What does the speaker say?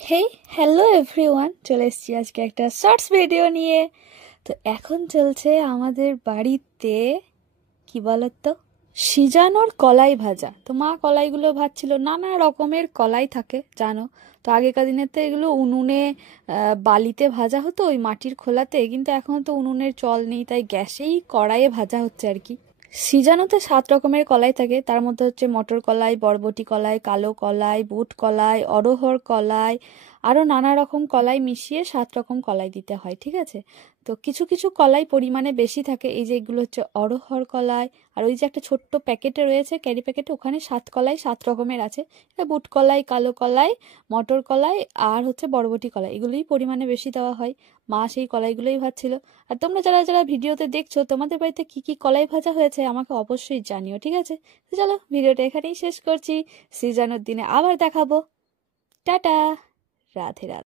Hey hello everyone, চলে এসেছি আজকে একটা শর্টস ভিডিও নিয়ে। তো এখন চলছে আমাদের বাড়িতে কি বলতো, সিজানোর কলাই ভাজা। তো মা কলাইগুলো ভাজছিল, নানা রকমের কলাই থাকে জানো। তো আগেকার দিনের তো এগুলো উনুনে বালিতে ভাজা হতো, ওই মাটির খোলাতে, কিন্তু এখন তো উনুনের চল নেই, তাই গ্যাসেই কড়াইয়ে ভাজা হচ্ছে আর কি। সিজানোতে 7 রকমের কলাই থাকে, তার মধ্যে হচ্ছে মটর কলাই, বরবটি কলাই, কালো কলাই, বুট কলাই, অড়হর কলাই, আরও নানা রকম কলাই মিশিয়ে 7 রকম কলাই দিতে হয়, ঠিক আছে। তো কিছু কিছু কলাই পরিমাণে বেশি থাকে, এই যে এগুলো হচ্ছে অড়হর কলাই। আর ওই যে একটা ছোট্ট প্যাকেটে রয়েছে, ক্যারি প্যাকেটে, ওখানে 7 কলাই 7 রকমের আছে। এটা বুট কলাই, কালো কলাই, মটর কলাই আর হচ্ছে বরবটি কলাই, এগুলোই পরিমাণে বেশি দেওয়া হয়। মা সেই কলাইগুলোই ভাজছিল। আর তোমরা যারা যারা ভিডিওতে দেখছো, তোমাদের বাড়িতে কি কি কলাই ভাজা হয়েছে আমাকে অবশ্যই জানিও, ঠিক আছে। তো চলো, ভিডিওটা এখানেই শেষ করছি। সিজানোর দিনে আবার দেখাবো। টাটা, রাধে রাধে।